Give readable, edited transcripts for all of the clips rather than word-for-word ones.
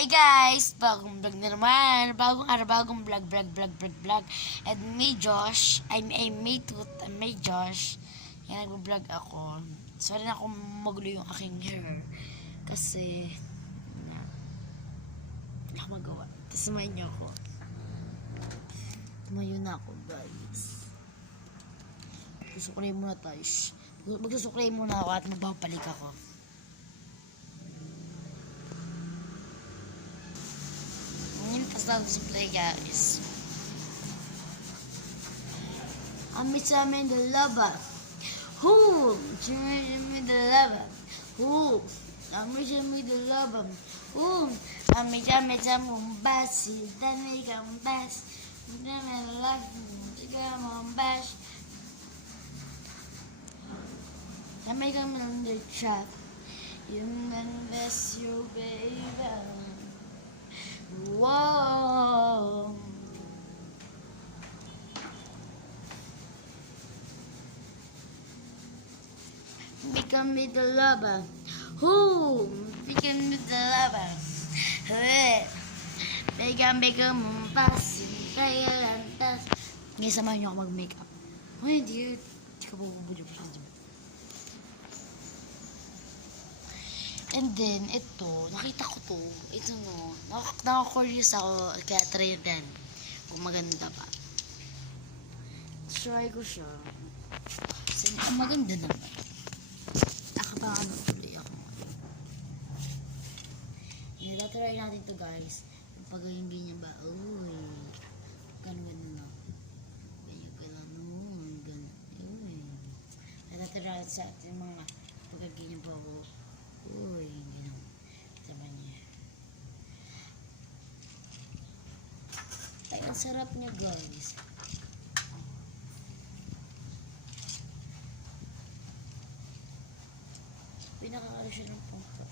Hi guys! Bagong vlog na naman. Bagong araw, bagong vlog. And may Josh, may Josh. Yan, nag-vlog ako. Sorry na kung magulo yung aking hair. Kasi, hindi ako magawa. Tapos sumayin niyo ako. Tumayo na ako guys. Magsusuklay muna tayo. Magsusuklay muna ako at magbabalik ako. Tapos supply guys. Amit sa amin the lava. Who? Amit the lava. Who? Amit sa amin the lava. Who? Amit sa Mombasi. Dami kang bas. Dami love. Tiga Mombas. Dami kang underchat. You bless you baby. Whoa. Become me the lover. Who? Become me the lover. Become Mombasi. Kaya lantas. Ngayon samahan niyo ako mag-makeup. Ay, hindi ka bubuli pa siya. And then, ito, nakita ko to. Ito no, nakaka-curious ako, kaya try din. Kung maganda ba. Try ko siya. Kasi maganda naman. Nakabaka tuloy ako. Try natin to guys. Pag ganyan ba, uy. Ganun na. Ganun. Uy. Try natin sa ating mga pag ganyan ba, uy, gano'n. Sama niya. Ay, ang sarap niya, guys. Pinakakala siya ng pangka.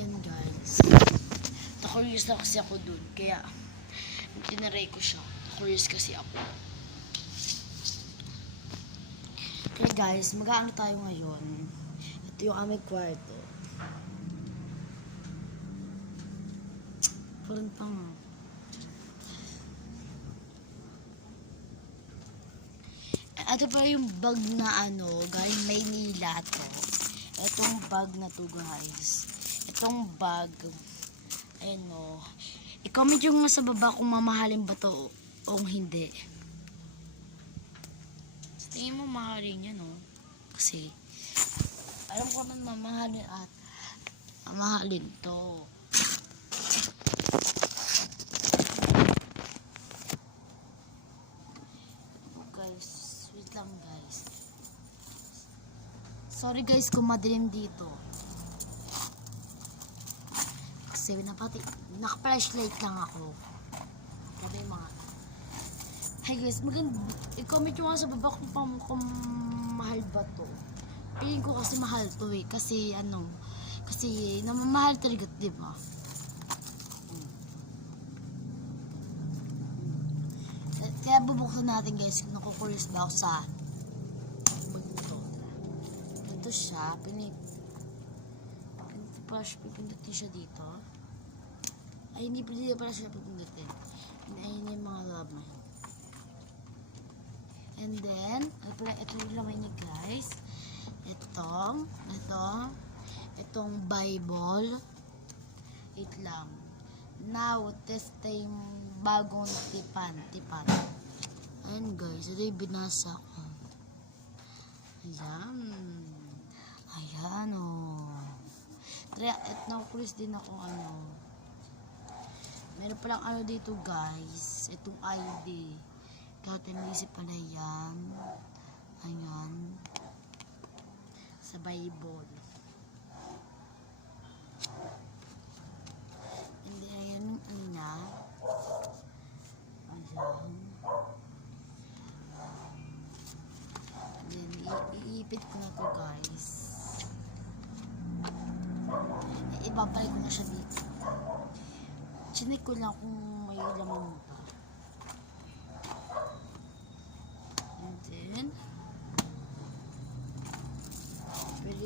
Yan, guys. Nakulis na kasi ako dun. Kaya, tinaray ko siya. Curious kasi ako. Okay guys, mag-aano tayo ngayon. Ito yung aming kwarto. Parang pang ito pa yung bag na galing Maynila to. Itong bag na to guys. Itong bag, ayun o. I-comment yung nasa baba kung mamahalin ba to o hindi. Sa tingin mo mahalin yan, no? Kasi, alam ko naman mamahalin at mamahalin to. Guys, wait lang guys. Sorry guys kung madilim dito. Kasi naka-flashlight lang ako. Kada yung mga hey guys, maganda. I-comment nyo nga sa baba kung mahal ba to. Piling ko kasi mahal to eh. Kasi kasi namamahal talaga, diba? Kaya bubuksan natin guys kung nakukulis ba ako sa bag nito. Ito siya, pipindutin siya dito. Ay, hindi pala siya pipindutin. Ayun yung mga laman. And then, ito yung laman niya guys. Itong Bible. Wait lang. Now, test yung bagong tipan. Ayan guys, ito yung binasa ko. Ayan o. At nakukulis din ako meron palang dito guys, itong ID. Kaya tinisip pala yan. Ayan. Sa Bible. Hindi, ayan niya. Ayan. Then, iipit ko na to guys. Ibabalik ko na siya dito. Chinik ko lang kung may laman pa.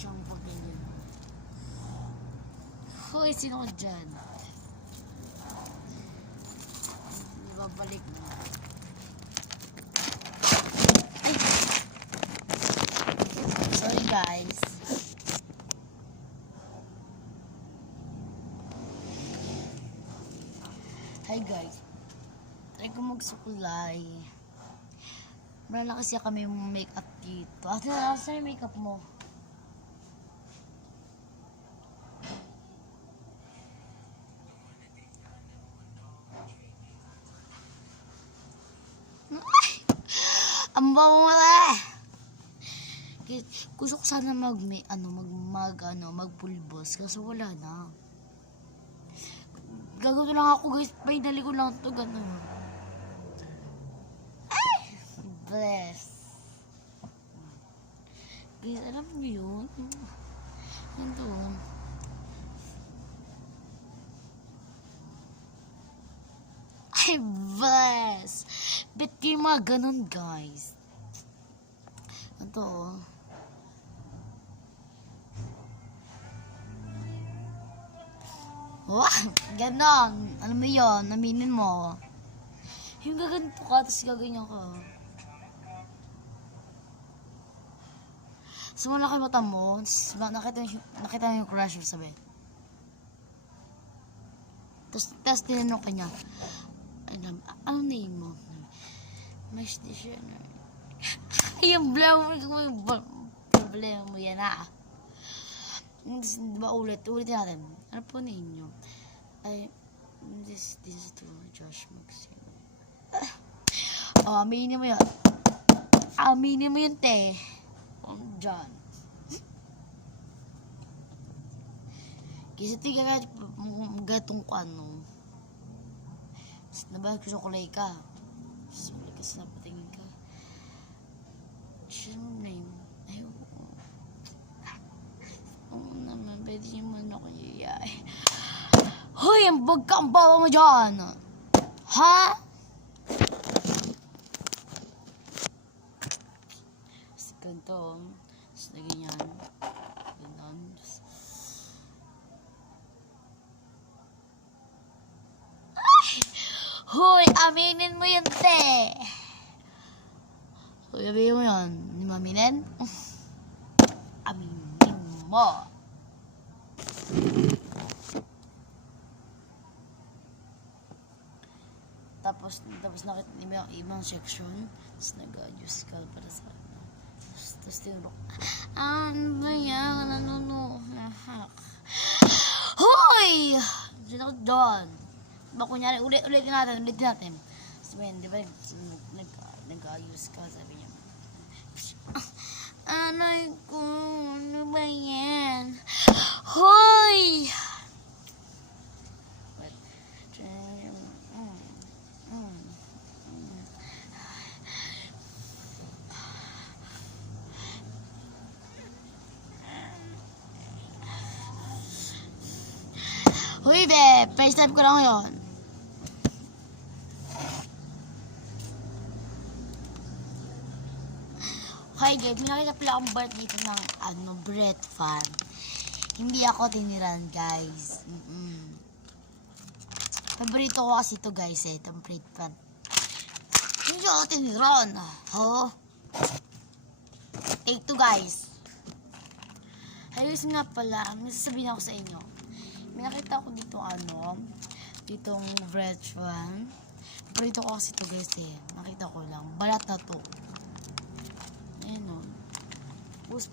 siyang pagganyan. Hoy, sino ka dyan? Babalik na. Ay! Sorry guys. Hi guys. Try ko magsukulay. Wala kasi kami yung makeup dito. Saan yung makeup mo? Ang bango eh! Gusto ko sana magpulbos kasi wala na. Gagawin lang ako guys. Painali ko lang ito gano'n. Bless. Guys, alam niyo yun? Yun doon. Ay, bless. Bet kayo mga ganun, guys. Ito, Wah, ganon. Alam mo yun, aminin mo. Yung gaganto ka, tapos gaganyan ka. So, malaki mata mo, nakita mo yung crush mo, sabi. Tapos tinanong ka niya, ano name mo? Mas di siya na. Yung problema mo yan diba ulitin natin. Ano po ninyo? Ay, this is to Josh Maxine. Aminin mo yun. Aminin mo yun, te. John. Kasi tiga ka, gatong ko ano. Nabahag ko sa kulay ka. Sulit ka sa napatingin ka. Siya mo name. Ay, oo naman, pwede niyo man ako yayay. Hoy, ang bagka ang bawa mo dyan. Ha? Kasi ganito. Tapos na ganyan. Ganon. Hoy, aminin mo yun, te. Hoy, aminin mo yun. Hindi mo aminin? Aminin mo. Tapos nakita niyo yung ibang section. Tapos nag-adjust ka para sa ano. Tapos tinurok. Ano ba yan? Hoy! Diyan ako doon. Diba kunyari, ulitin natin. Sabihin, di ba, nag-ayos ka, sabi niya. Anay ko, ano ba yan? Hoy! Hoy, be, first time ko lang ngayon. Hi guys, may nakita pala akong birth dito ng bread fan. Hindi ako tiniran guys. Paborito ko kasi ito guys itong bread fan. Hindi ako tiniran. Take two guys. Ayos nga pala, may sasabihin ako sa inyo. May nakita ko dito ditong bread fan. Paborito ko kasi ito guys nakita ko lang, balat na to. Ayan o. Pus.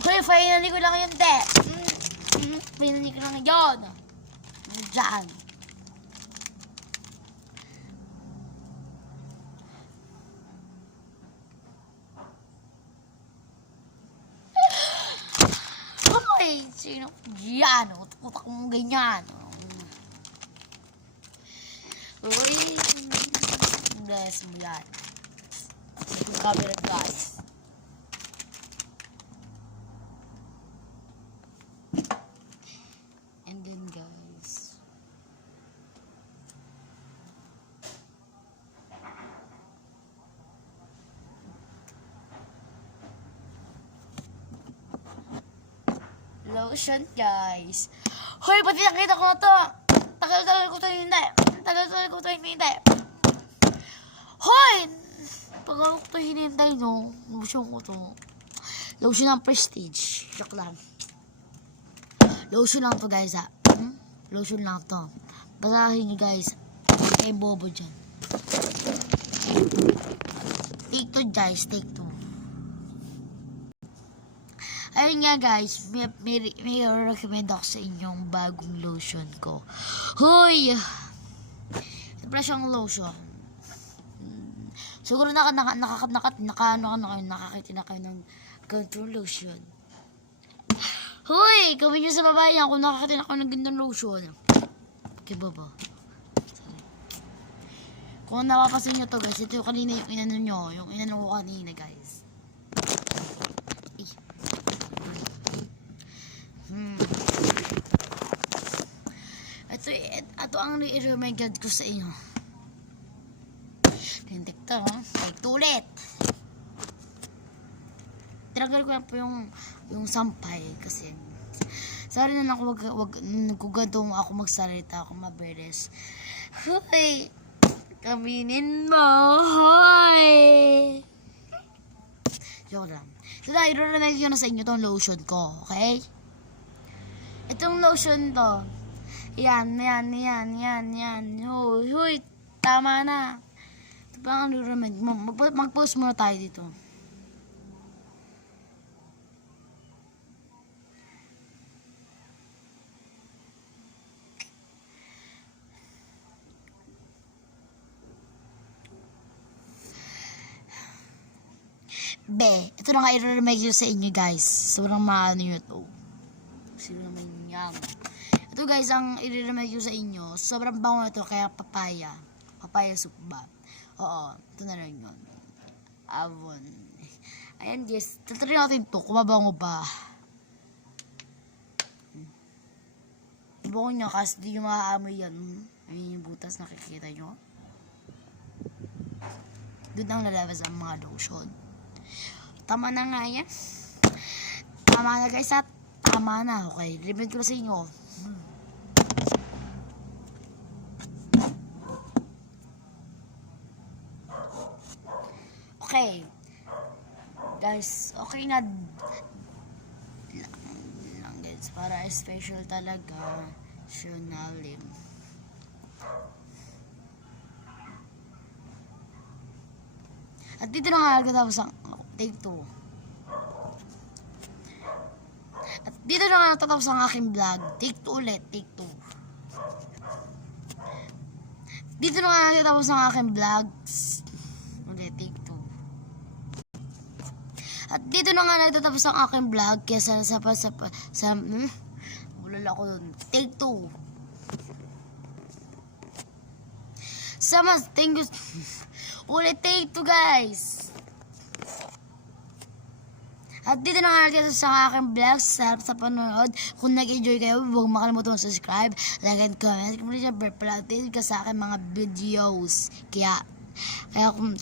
Hoy, finally ko lang yun, te. Finally ko lang yun. Diyan. Hoy, sino? Diyan. Utak mong ganyan. Uy, bless mo yan. Yung camera guys. And then guys, lotion, guys. Hoy, pati nakita ko na to. Tagal-tagal ko to hinintay. Hoy! Tagal ko to hinintay, no? Lotion ko to. Lotion ng Prestige. Joke lang. Lotion lang to, guys, ha. Lotion lang to. Basahin nyo, guys. May bobo dyan. Take 2, guys. Take 2. Ayun nga, guys. May recommend ako sa inyong bagong lotion ko. Hoy! Ito pala siyang lotion. Siguro nakakita na kayo ng ganitong lotion. Hoy! Gawin nyo sa babayan kung nakakita na kayo ng ganitong lotion. Okay, baba. Kung napapasin nyo to, guys, ito yung kanina yung inano nyo. Yung inano ko kanina, guys. Ito ang i-recommend ko sa inyo. Tintik to, ha? Like, ulit. Tinagal ko lang po yung sampay kasi sorry na ako wag nagkuganto ako magsalita ako maberes. Hoy! Kaminin mo! Hoy! Joke lang. So na, i-recommend ko na sa inyo tong lotion ko, okay? Itong lotion to. Yan. Hoy, tama na. Ito pa ang i-recommend. Mag-post muna tayo dito. Ito na nga i-recommend sa inyo, guys. Sobrang maano nyo to. Sobrang manyang. Ito, guys, ang i-recommend sa inyo. Sobrang bango na to, kaya papaya. Papaya soup ba? Oo, ito na lang yun. Avon. Ayan, guys. Tatry natin to, kung mabango ba. Bango nyo, kasi di nyo maaamoy yan. Ayun yung butas, nakikita nyo. Doon ang lalabas ang mga lotion. Tama na nga yan. Tama na, guys, at tama na. Okay, recommend ko na sa inyo. Okay. Guys, okay na lang, guys. Para special talaga. Sionalim. At dito na nga nagtatapos ang take 2. At dito na nga natatapos ang aking vlog. Take 2 ulit. Take 2. Dito na nga natatapos ang aking vlog. Ulit. Take 2. At dito na nga natatapos ang aking vlog. Kaya ulala ko dun. Take 2. Thank you. Ulit take 2, guys. At dito na nga natin sa aking vlog. Sarap sa panonood. Kung nag-enjoy kayo, huwag makalimutan mag-subscribe, like and comment. Kung hindi siya updated ka sa aking mga videos. Kaya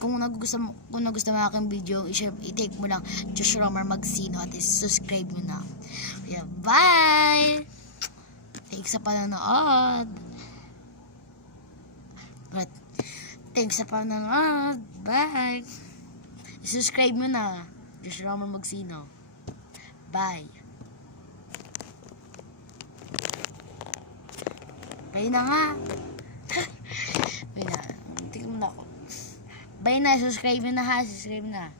kung nagustuhan mo aking video, i-take mo lang Joshua Romar Magsino at i-subscribe mo na. Kaya bye! Thanks sa panonood. Thanks sa panonood. Bye! I-subscribe mo na. Joshua Romar Magsino. Bye. Bye na nga. Bye na. Tingnan mo na ako. Bye na. Subscribe na ha. Subscribe na.